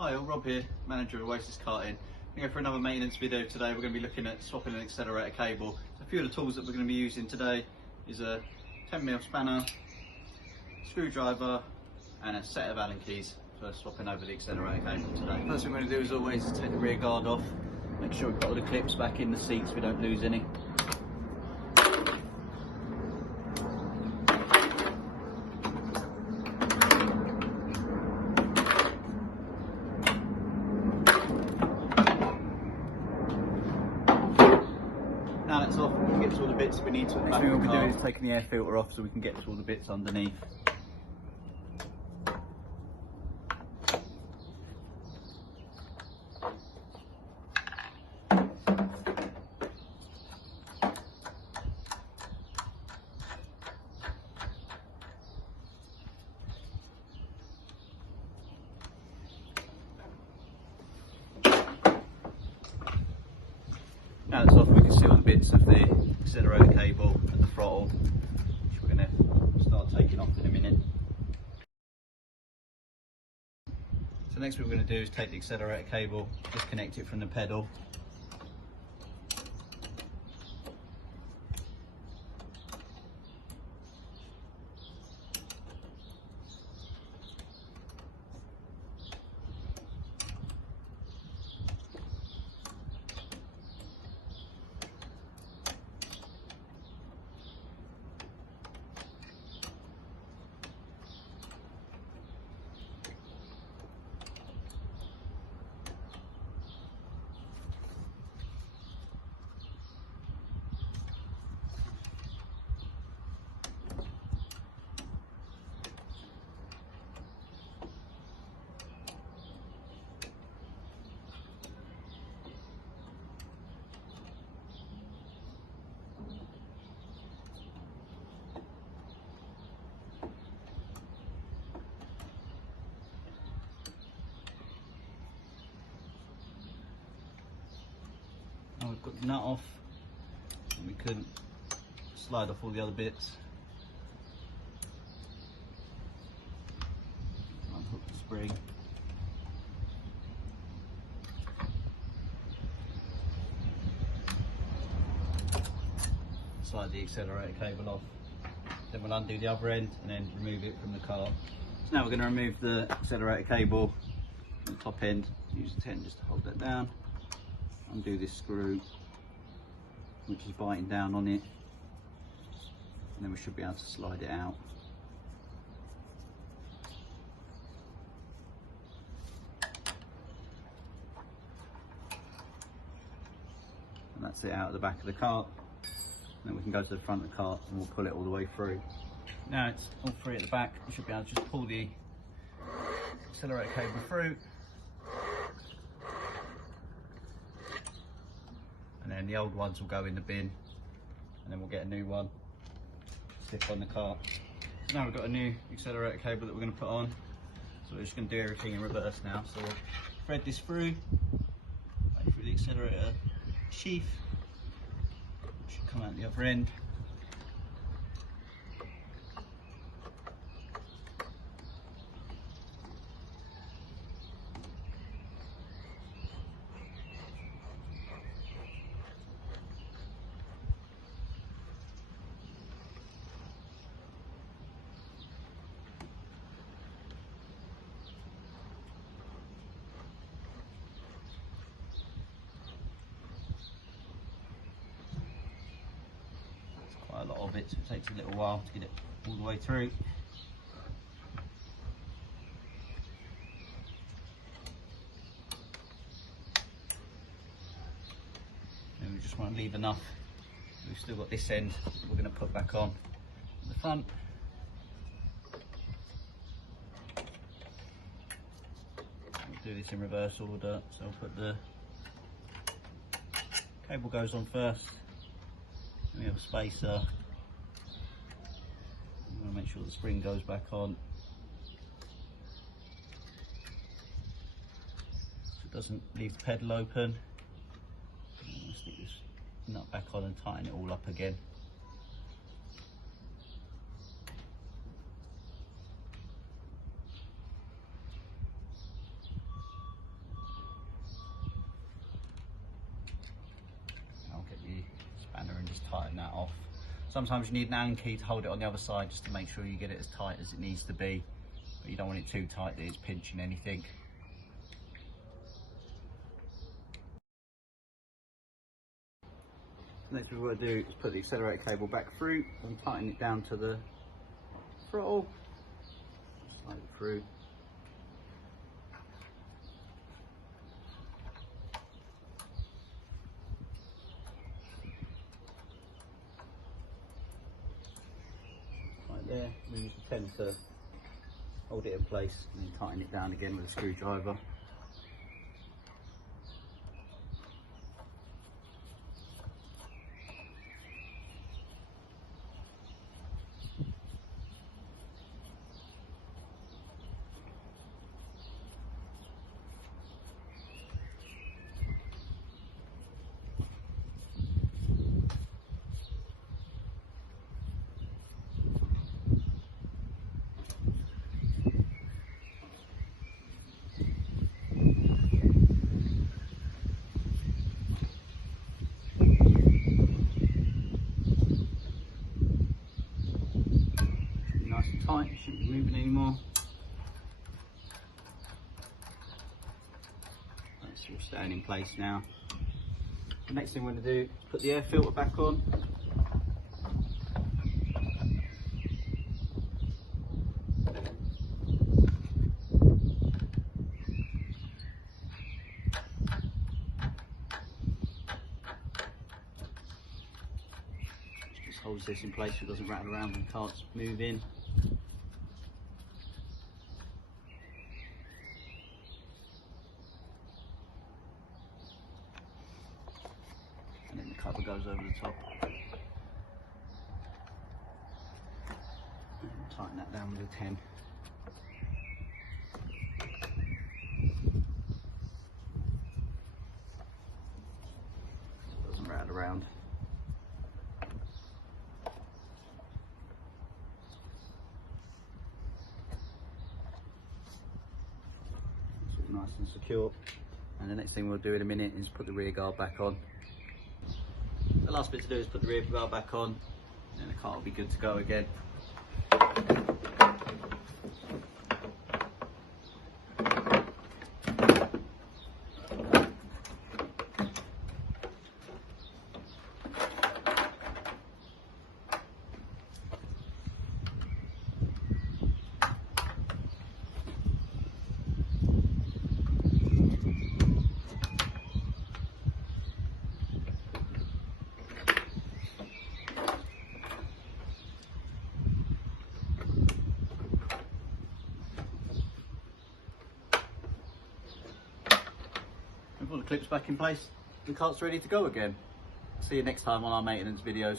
Hi, Rob here, manager of Oasis Karting. We're going to go for another maintenance video today. We're going to be looking at swapping an accelerator cable. So a few of the tools that we're going to be using today is a 10mm spanner, screwdriver and a set of Allen keys for swapping over the accelerator cable today. First thing we're going to do is always take the rear guard off, make sure we've got all the clips back in the seats so we don't lose any. Now that's off, we can get to all the bits we need to. Next thing we'll be doing is taking the air filter off so we can get to all the bits underneath. Now it's off, we can see all the bits of the accelerator cable and the throttle, which we're going to start taking off in a minute. So next what we're going to do is take the accelerator cable, disconnect it from the pedal. Now we've got the nut off, and we can slide off all the other bits. Unhook the spring. Slide the accelerator cable off. Then we'll undo the other end and then remove it from the car. So now we're going to remove the accelerator cable from the top end. Use the 10 just to hold that down. Undo this screw, which is biting down on it, and then we should be able to slide it out. And that's it out of the back of the cart. And then we can go to the front of the cart and we'll pull it all the way through. Now it's all free at the back, you should be able to just pull the accelerator cable through. And then the old ones will go in the bin, and then we'll get a new one, stick on the cart. So now we've got a new accelerator cable that we're going to put on. So we're just going to do everything in reverse now. So we'll thread this through the accelerator sheath. It should come out the other end. A lot of it, so it takes a little while to get it all the way through. And we just want to leave enough. We've still got this end that we're going to put back on the front. We'll do this in reverse order, so I'll put the cable goes on first. We have a spacer. We want to make sure the spring goes back on. So it doesn't leave the pedal open. Stick this nut back on and tighten it all up again. tighten that off. Sometimes you need an Allen key to hold it on the other side just to make sure you get it as tight as it needs to be, but you don't want it too tight that it's pinching anything. Next what we're going to do is put the accelerator cable back through and tighten it down to the throttle. Slide it through. Right there, we use the pen to hold it in place and then tighten it down again with a screwdriver. Nice and tight, it shouldn't be moving anymore. That's all staying in place now. The next thing we're going to do is put the air filter back on. Just holds this in place so it doesn't rattle around when carts move in. And then the cover goes over the top. And tighten that down with a 10. So it doesn't rattle around. It's all nice and secure. And the next thing we'll do in a minute is put the rear guard back on. The last bit to do is put the rear guard back on, and then the car will be good to go again. With all the clips back in place, the cart's ready to go again. See you next time on our maintenance videos.